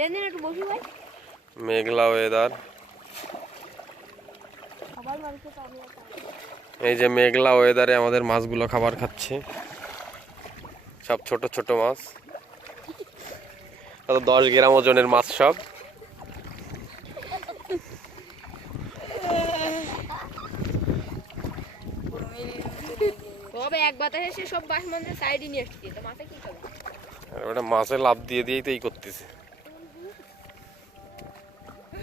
দেন দেন একটু বসি ভাই। মেঘলা ওয়েদার। এই যে মেঘলা ওয়েদারে আমাদের মাছগুলো খাবার খাচ্ছে। সব ছোট ছোট মাছ। কত দশ গ্রাম ওজনের মাছ সব। ওটা মাছে লাভ দিয়ে দিয়েই তো এই করতেছে।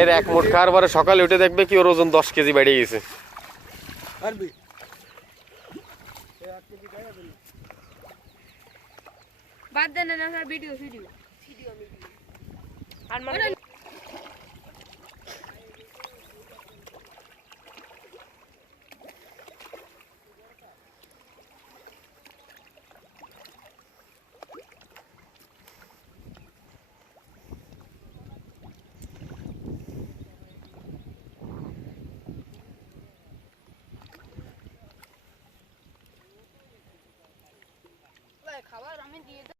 এর এক মুঠ খাওয়ার পরে সকালে উঠে দেখবে কি ওর ওজন দশ কেজি বেড়ে গেছে। বাদ দেন ভিডিও ভিডিও। আর খাবার আমি দিয়ে